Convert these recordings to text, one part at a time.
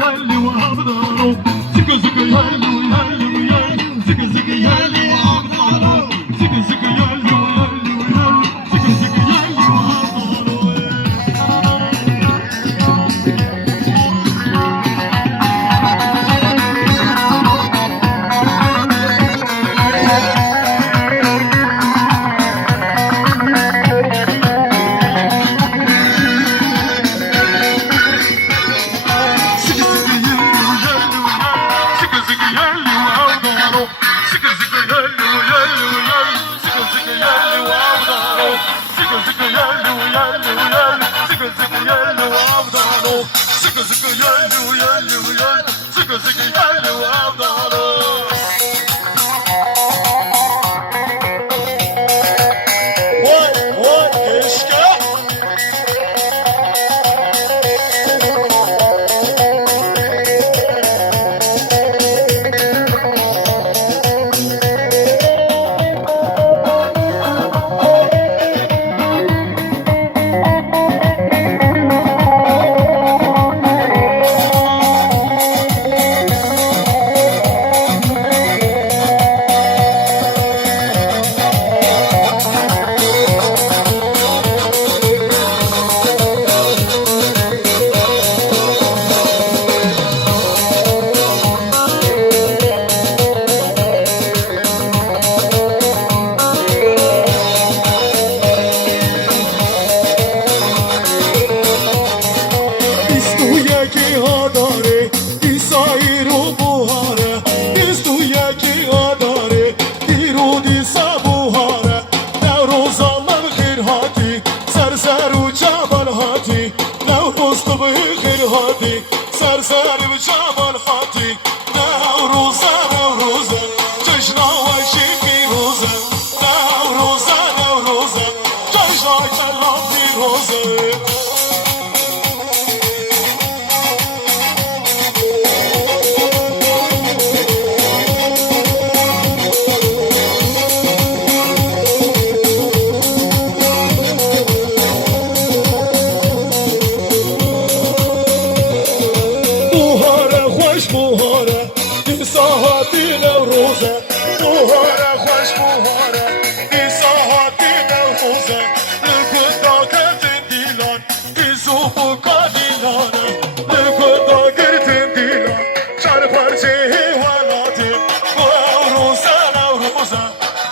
yerli vavdaro Sıkı sıkı yerli yerli yerli Sıkı sıkı yerli vavdaro Sıkı sıkı yerli yerli yerli Sıkı sıkı yerli vavdaro Sıkı sıkı yerli yerli yerli Sıkı sıkı yerli vavdaro Vay vay eşke سرسر بجبل خاطي نوروزة نوروزة جشنا وشي فيروزة نوروزة نوروزة جشنا كلا فيروزة بوهاره دی ساعتی نوروزه بوهاره خوش بوهاره دی ساعتی نوروزه لگدا کردن دیلان دی زوبو کادیلانه لگدا کردن دیلان چار پرچه حیواناتی نوروزه نوروزه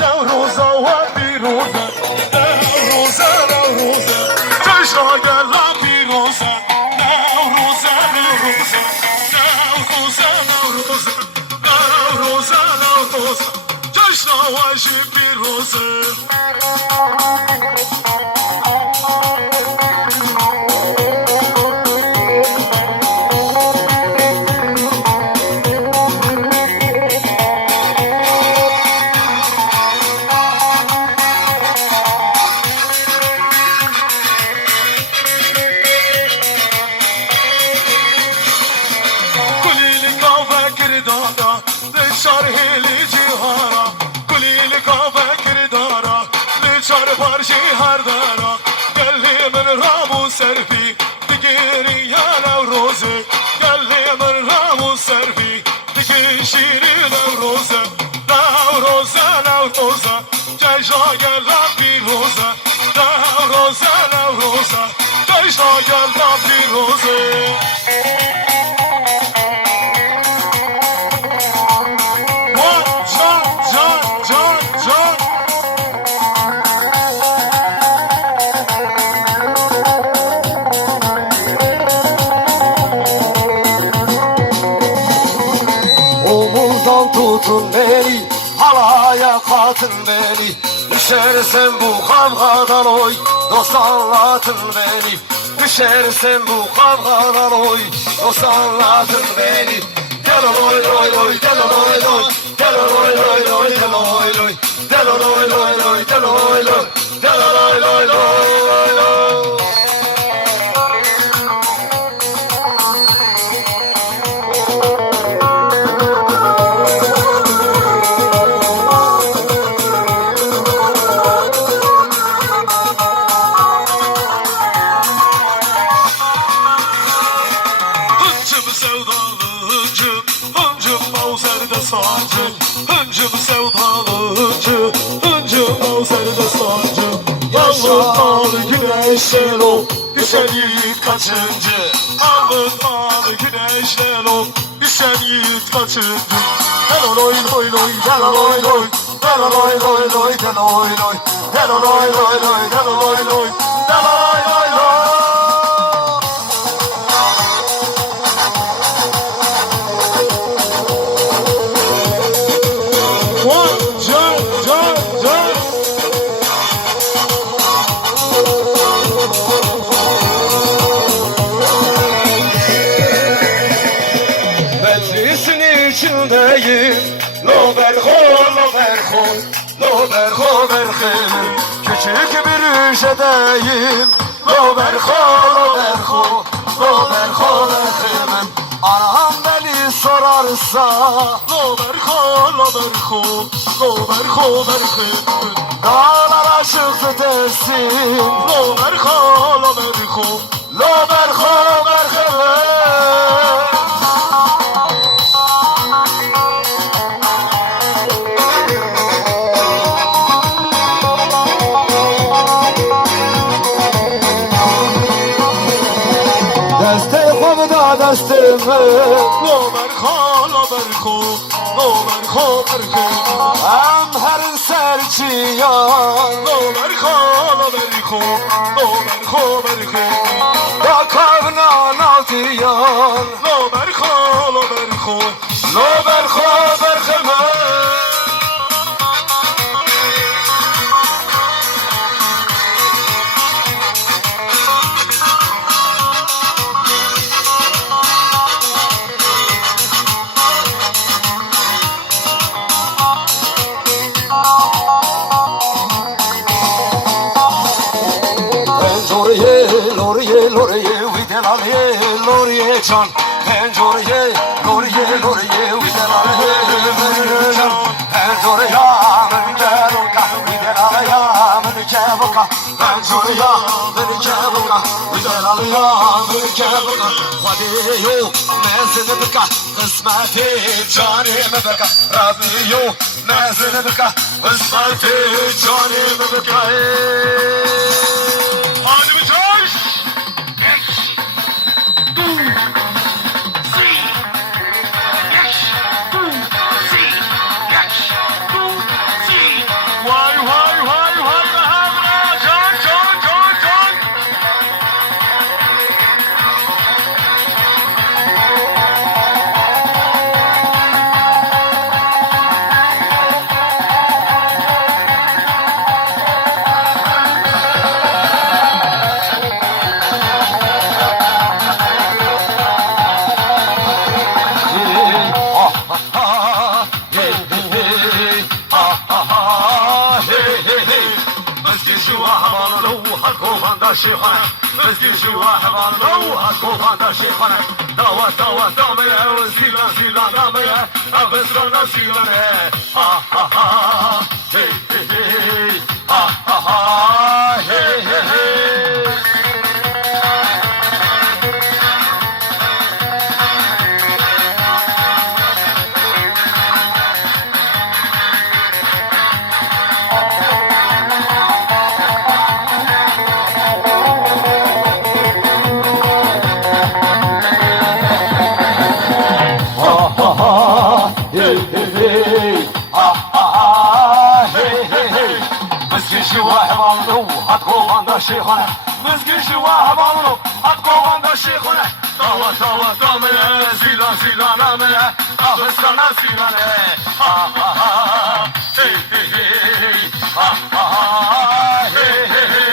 نوروزه و بیروزه نوروزه نوروزه جشن گلا بیروزه نوروزه نوروزه جشن واشی پیروزه هر دارا قلبي من رامو سرفي تقيري يا نوروزة قلبي من رامو سرفي تقيشيري نوروزة نوروزة نوروزة جيشا يلا بيروزة نوروزة نوروزة جيشا يلا بيروزة Tutun beni, halaya katın beni. Düşersen bu kavgadan oy, dost anlatın beni. Düşersen bu kavgadan oy, dost anlatın beni. Gel oy oy oy, gel oy oy, gel oy oy oy, gel oy oy, gel oy oy oy, gel oy oy, gel oy oy oy. sevda sancı, hıncım sevdalı hıncı, hıncım o serde sancı. Alnından güneşler o, düşen yiğit kaçıncı. Alnından güneşler o, düşen yiğit kaçıncı. Deloloy loy loy, deloloy loy, deloloy loy loy, deloloy loy, deloloy loy loy, deloloy loy, deloloy loy loy. Meclisin içindeyim, lo berho, lo berho, lo berho berhem. Küçük bir üşedeyim, lo berho, lo berho, lo berho berhem. Anam beni sorarsa, lo berho, lo berho, lo berho berhem. Dağlara çıktı desin, lo berho, lo berho, lo berho berhem. Desteme lo berho, lo berho, lo berho berho. Am her serçiyan lo berho, lo berho, lo berho berho. Da kavnan altıyan lo berho, lo berho, lo berho berho. Loriye, loriye, videlaliye, loriye can. Pencoreye, loriye, loriye, videlaliye, loriye can. Pencoreye, mülke boka, videlaliye, mülke boka. Pencoreye, mülke boka, videlaliye, mülke boka. Vadiyo, mezini bika, kısmeti canime bika. Rabbiyo, mezini bika, kısmeti canime bika. Hadi bir taş! Vay vay vay vay Mahamra can can can can. شيخنا مسكين شو واحد روح كوفان شيخنا دوا دوا دوا وسيلا سيلا دوا افسرنا سيلا ها ها ها هي هي ها ها ها هي هي شيخنا مسكين شواه بالو هتكون ده شيخنا دوا دوا دوا زيلا زيلا نامنا افسرنا زيلا ها ها ها هي هي ها ها ها هي هي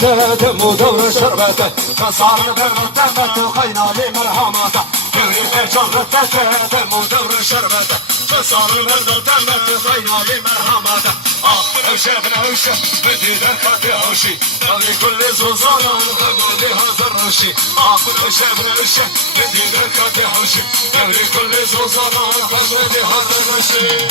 şerbete mu devre şerbete Kasarlı devlet kaynali merhamete Devri mercan reddete mu devre şerbete Kasarlı devlet kaynali merhamete Evşe bin evşe bediden katı hoşi Devri kulli zuzana Evli hazır hoşi Evşe bin evşe bediden katı hoşi Devri kulli zuzana Evli hazır hoşi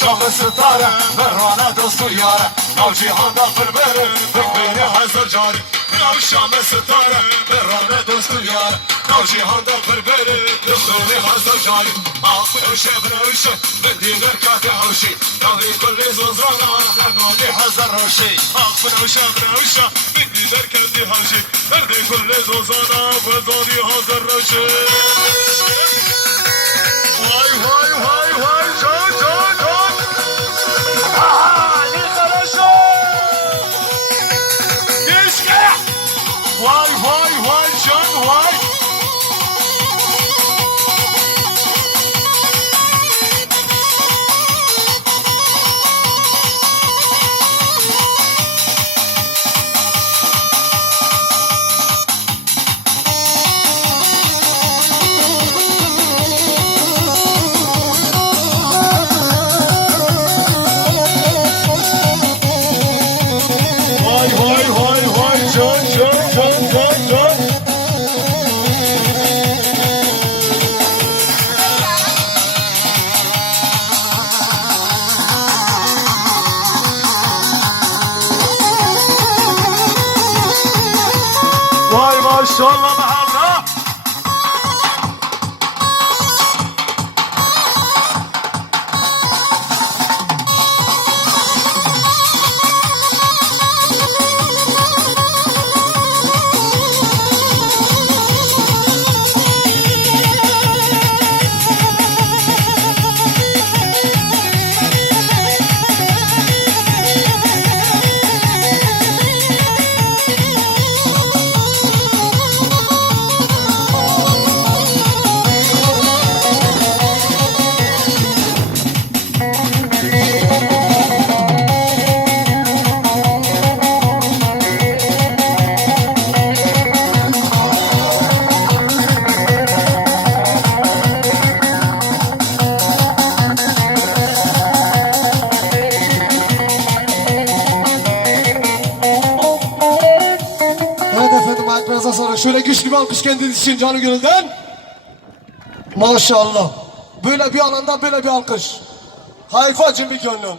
Şahı sıtare, verrana dostu yare Nav cihanda fırberi, fırberi hazır cari Nav şahı sıtare, verrana dostu yare Nav cihanda fırberi, fırberi hazır cari Ah evşe bin evşe, bediner kate hoşi Navri kulli zuzana, kanali hazır hoşi Ah evşe bin evşe, bediner kate hoşi Navri kulli zuzana, bedani hazır hoşi Vay vay vay vay can can can Vay vay vay can vay Vay maşallah mahallah Sonra şöyle güçlü bir alkış kendiniz için canı gönülden. Maşallah. Böyle bir alanda böyle bir alkış. Hayfacım bir gönlüm.